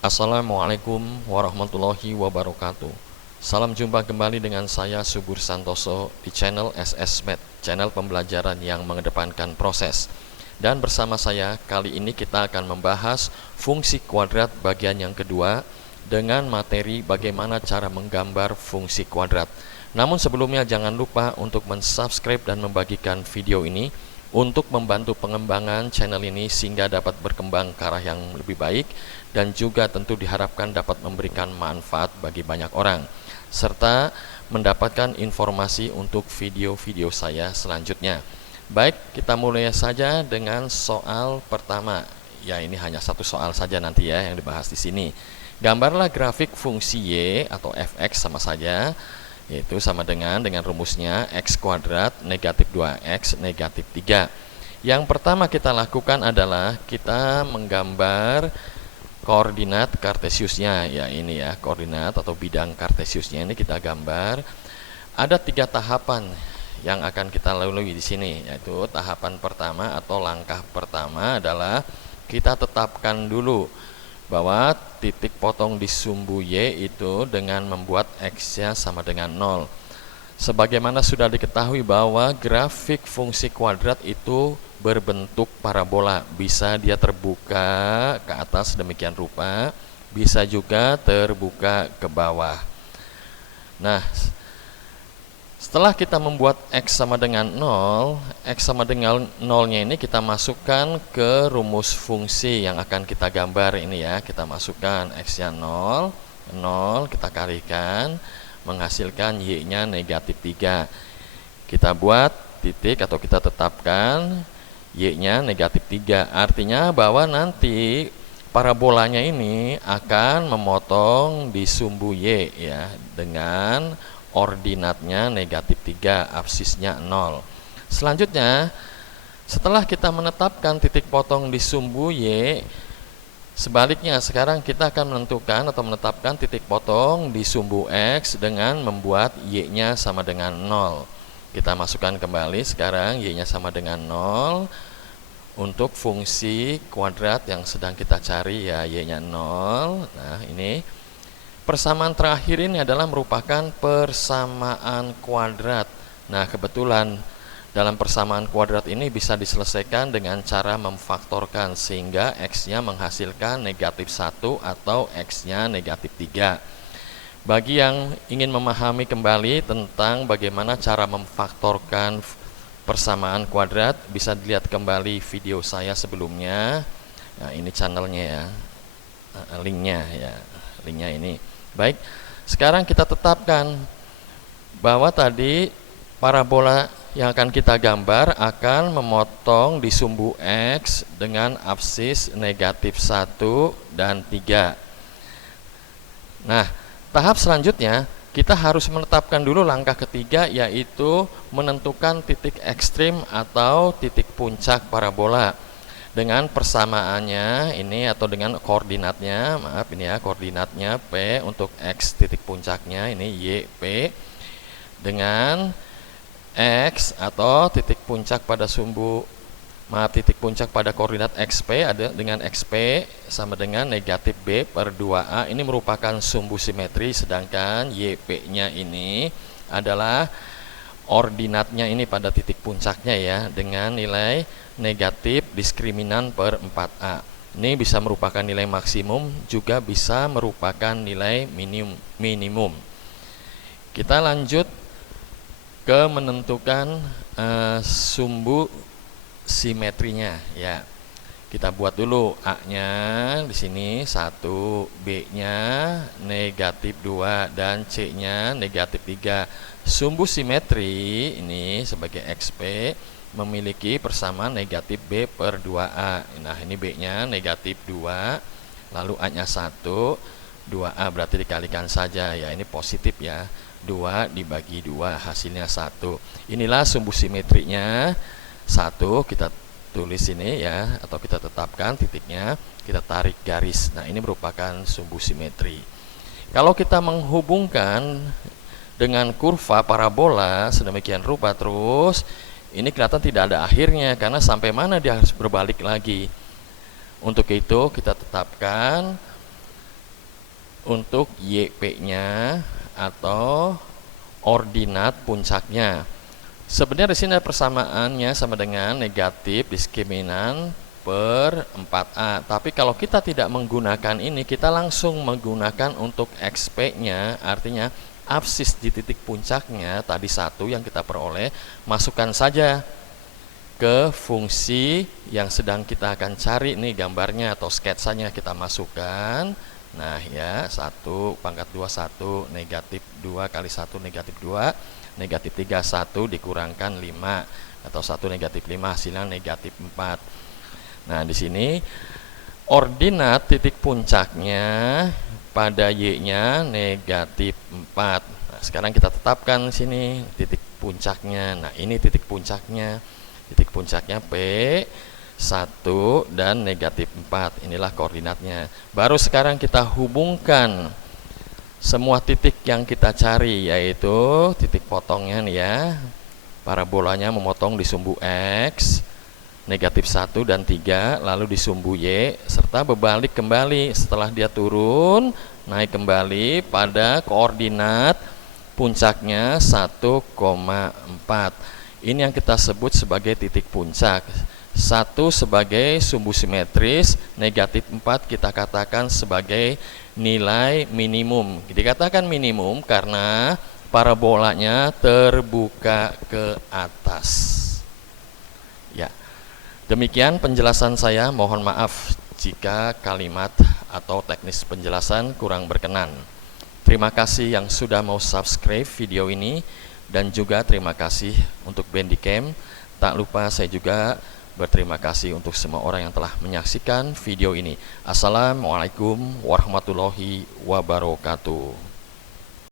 Assalamualaikum warahmatullahi wabarakatuh. Salam jumpa kembali dengan saya Subur Santoso di channel SSMath, channel pembelajaran yang mengedepankan proses. Dan bersama saya kali ini kita akan membahas fungsi kuadrat bagian yang kedua dengan materi bagaimana cara menggambar fungsi kuadrat. Namun sebelumnya jangan lupa untuk mensubscribe dan membagikan video ini untuk membantu pengembangan channel ini sehingga dapat berkembang ke arah yang lebih baik dan juga tentu diharapkan dapat memberikan manfaat bagi banyak orang serta mendapatkan informasi untuk video-video saya selanjutnya. Baik, kita mulai saja dengan soal pertama. Ya, ini hanya satu soal saja nanti ya yang dibahas di sini. Gambarlah grafik fungsi y atau fx sama saja, yaitu sama dengan rumusnya x kuadrat negatif 2x negatif 3. Yang pertama kita lakukan adalah kita menggambar koordinat kartesiusnya. Ya, ini ya koordinat atau bidang kartesiusnya ini kita gambar. Ada 3 tahapan yang akan kita lalui di sini, yaitu tahapan pertama atau langkah pertama adalah kita tetapkan dulu bahwa titik potong di sumbu y itu dengan membuat x-nya sama dengan 0. Sebagaimana sudah diketahui bahwa grafik fungsi kuadrat itu berbentuk parabola, bisa dia terbuka ke atas demikian rupa, bisa juga terbuka ke bawah. Nah, setelah kita membuat x sama dengan 0, x sama dengan 0-nya ini kita masukkan ke rumus fungsi yang akan kita gambar ini ya. Kita masukkan x-nya 0, 0 kita kalikan, menghasilkan y-nya negatif 3. Kita buat titik atau kita tetapkan y-nya negatif 3. Artinya bahwa nanti parabolanya ini akan memotong di sumbu y ya dengan ordinatnya negatif 3, absisnya 0. Selanjutnya, setelah kita menetapkan titik potong di sumbu y, sebaliknya sekarang kita akan menentukan atau menetapkan titik potong di sumbu x dengan membuat y-nya sama dengan 0. Kita masukkan kembali sekarang y-nya sama dengan 0 untuk fungsi kuadrat yang sedang kita cari ya, y-nya 0. Nah, ini persamaan terakhir ini adalah merupakan persamaan kuadrat. Nah, kebetulan dalam persamaan kuadrat ini bisa diselesaikan dengan cara memfaktorkan sehingga x-nya menghasilkan negatif 1 atau x-nya negatif 3. Bagi yang ingin memahami kembali tentang bagaimana cara memfaktorkan persamaan kuadrat, bisa dilihat kembali video saya sebelumnya. Nah, ini channelnya ya, linknya ya, linknya ini. Baik, sekarang kita tetapkan bahwa tadi parabola yang akan kita gambar akan memotong di sumbu x dengan absis negatif 1 dan 3. Nah, tahap selanjutnya kita harus menetapkan dulu langkah ketiga, yaitu menentukan titik ekstrim atau titik puncak parabola. Dengan persamaannya ini atau dengan koordinatnya, maaf ini ya koordinatnya P untuk X titik puncaknya ini YP dengan X atau titik puncak pada sumbu, maaf titik puncak pada koordinat XP ada dengan XP sama dengan negatif B per 2A. Ini merupakan sumbu simetri, sedangkan YP nya ini adalah ordinatnya ini pada titik puncaknya ya dengan nilai negatif diskriminan per 4A. Ini bisa merupakan nilai maksimum, juga bisa merupakan nilai minimum. Kita lanjut ke menentukan sumbu simetrinya ya. Kita buat dulu A-nya di sini 1, B-nya negatif 2 dan C-nya negatif 3. Sumbu simetri ini sebagai XP memiliki persamaan negatif B per 2A. Nah, ini B-nya negatif 2, lalu A-nya 1, 2A berarti dikalikan saja ya, ini positif ya. 2 dibagi 2 hasilnya 1. Inilah sumbu simetrinya 1, kita tulis ini ya, atau kita tetapkan titiknya, kita tarik garis. Nah, ini merupakan sumbu simetri. Kalau kita menghubungkan dengan kurva parabola sedemikian rupa terus, ini kelihatan tidak ada akhirnya karena sampai mana dia harus berbalik lagi. Untuk itu kita tetapkan untuk YP-nya atau ordinat puncaknya. Sebenarnya di sini persamaannya sama dengan negatif diskriminan per 4A. Tapi kalau kita tidak menggunakan ini, kita langsung menggunakan untuk XP-nya, artinya absis di titik puncaknya tadi 1 yang kita peroleh, masukkan saja ke fungsi yang sedang kita akan cari nih, gambarnya atau sketsanya kita masukkan. Nah ya, 1 pangkat 2 1 negatif 2 kali 1 negatif 2 negatif 3 1 dikurangkan 5 atau 1 negatif 5 hasilnya negatif 4. Nah di sini ordinat titik puncaknya pada Y-nya negatif 4. Nah, sekarang kita tetapkan sini titik puncaknya. Nah ini titik puncaknya. Titik puncaknya P 1 dan negatif 4. Inilah koordinatnya. Baru sekarang kita hubungkan semua titik yang kita cari, yaitu titik potongnya nih ya. Parabolanya memotong di sumbu X negatif 1 dan 3, lalu di sumbu Y, serta berbalik kembali setelah dia turun, naik kembali pada koordinat puncaknya 1,4. Ini yang kita sebut sebagai titik puncak. 1 sebagai sumbu simetris, negatif 4 kita katakan sebagai nilai minimum. Dikatakan minimum karena parabolanya terbuka ke atas. Ya, demikian penjelasan saya. Mohon maaf jika kalimat atau teknis penjelasan kurang berkenan. Terima kasih yang sudah mau subscribe video ini, dan juga terima kasih untuk Bandicam. Tak lupa saya juga berterima kasih untuk semua orang yang telah menyaksikan video ini. Assalamualaikum warahmatullahi wabarakatuh.